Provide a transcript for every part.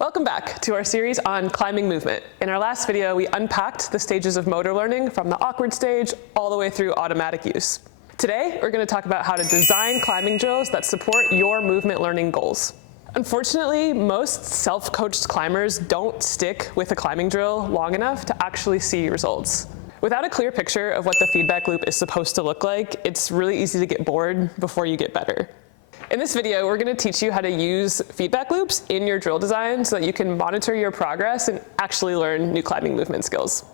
Welcome back to our series on climbing movement. In our last video, we unpacked the stages of motor learning from the awkward stage all the way through automatic use. Today, we're going to talk about how to design climbing drills that support your movement learning goals. Unfortunately, most self-coached climbers don't stick with a climbing drill long enough to actually see results. Without a clear picture of what the feedback loop is supposed to look like, it's really easy to get bored before you get better. In this video, we're going to teach you how to use feedback loops in your drill design so that you can monitor your progress and actually learn new climbing movement skills.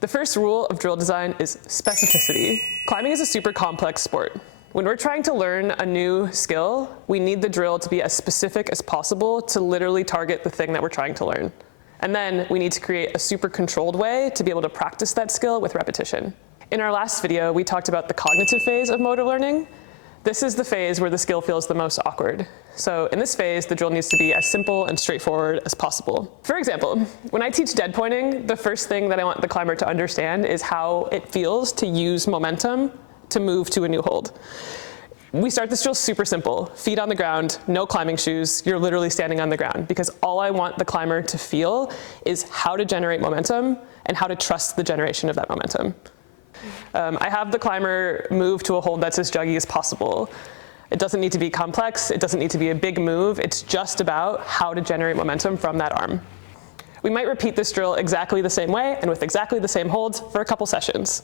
The first rule of drill design is specificity. Climbing is a super complex sport. When we're trying to learn a new skill, we need the drill to be as specific as possible to literally target the thing that we're trying to learn. And then we need to create a super controlled way to be able to practice that skill with repetition. In our last video, we talked about the cognitive phase of motor learning. This is the phase where the skill feels the most awkward. So in this phase, the drill needs to be as simple and straightforward as possible. For example, when I teach dead pointing, the first thing that I want the climber to understand is how it feels to use momentum to move to a new hold. We start this drill super simple. Feet on the ground, no climbing shoes, you're literally standing on the ground, because all I want the climber to feel is how to generate momentum and how to trust the generation of that momentum. I have the climber move to a hold that's as juggy as possible. It doesn't need to be complex, it doesn't need to be a big move, it's just about how to generate momentum from that arm. We might repeat this drill exactly the same way and with exactly the same holds for a couple sessions.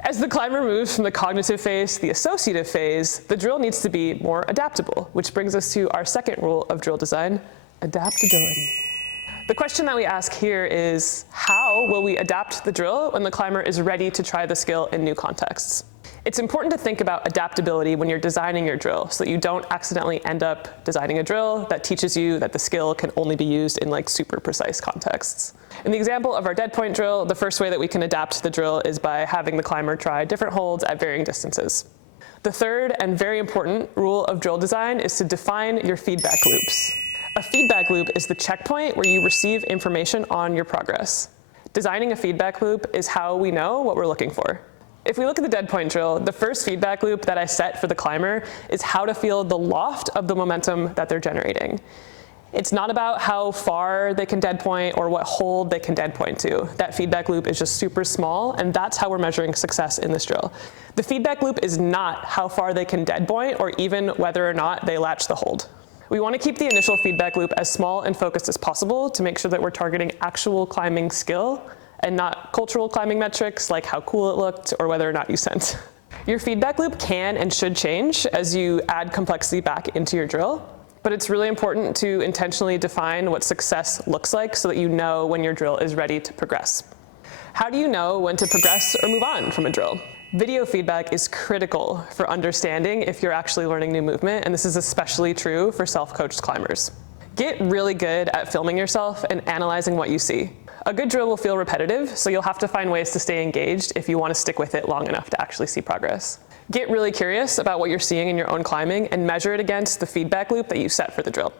As the climber moves from the cognitive phase to the associative phase, the drill needs to be more adaptable, which brings us to our second rule of drill design, adaptability. The question that we ask here is, how will we adapt the drill when the climber is ready to try the skill in new contexts? It's important to think about adaptability when you're designing your drill so that you don't accidentally end up designing a drill that teaches you that the skill can only be used in like super precise contexts. In the example of our dead point drill, the first way that we can adapt the drill is by having the climber try different holds at varying distances. The third and very important rule of drill design is to define your feedback loops. A feedback loop is the checkpoint where you receive information on your progress. Designing a feedback loop is how we know what we're looking for. If we look at the dead point drill, the first feedback loop that I set for the climber is how to feel the loft of the momentum that they're generating. It's not about how far they can dead point or what hold they can dead point to. That feedback loop is just super small, and that's how we're measuring success in this drill. The feedback loop is not how far they can dead point or even whether or not they latch the hold. We want to keep the initial feedback loop as small and focused as possible to make sure that we're targeting actual climbing skill and not cultural climbing metrics like how cool it looked or whether or not you sent. Your feedback loop can and should change as you add complexity back into your drill, but it's really important to intentionally define what success looks like so that you know when your drill is ready to progress. How do you know when to progress or move on from a drill? Video feedback is critical for understanding if you're actually learning new movement, and this is especially true for self-coached climbers. Get really good at filming yourself and analyzing what you see. A good drill will feel repetitive, so you'll have to find ways to stay engaged if you want to stick with it long enough to actually see progress. Get really curious about what you're seeing in your own climbing and measure it against the feedback loop that you set for the drill.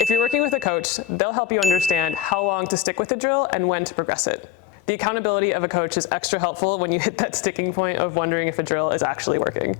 If you're working with a coach, they'll help you understand how long to stick with the drill and when to progress it. The accountability of a coach is extra helpful when you hit that sticking point of wondering if a drill is actually working.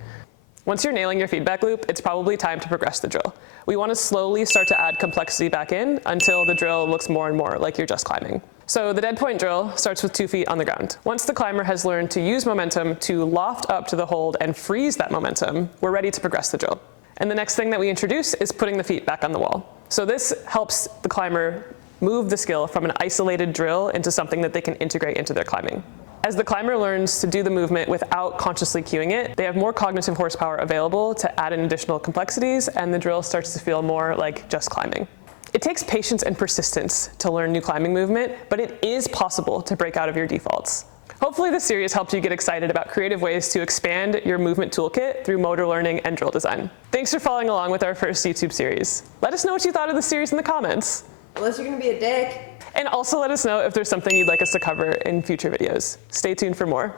Once you're nailing your feedback loop, it's probably time to progress the drill. We want to slowly start to add complexity back in until the drill looks more and more like you're just climbing. So the dead point drill starts with 2 feet on the ground. Once the climber has learned to use momentum to loft up to the hold and freeze that momentum, we're ready to progress the drill. And the next thing that we introduce is putting the feet back on the wall. So this helps the climber move the skill from an isolated drill into something that they can integrate into their climbing. As the climber learns to do the movement without consciously cueing it, they have more cognitive horsepower available to add in additional complexities, and the drill starts to feel more like just climbing. It takes patience and persistence to learn new climbing movement, but it is possible to break out of your defaults. Hopefully this series helped you get excited about creative ways to expand your movement toolkit through motor learning and drill design. Thanks for following along with our first YouTube series. Let us know what you thought of the series in the comments. Unless you're gonna be a dick. And also let us know if there's something you'd like us to cover in future videos. Stay tuned for more.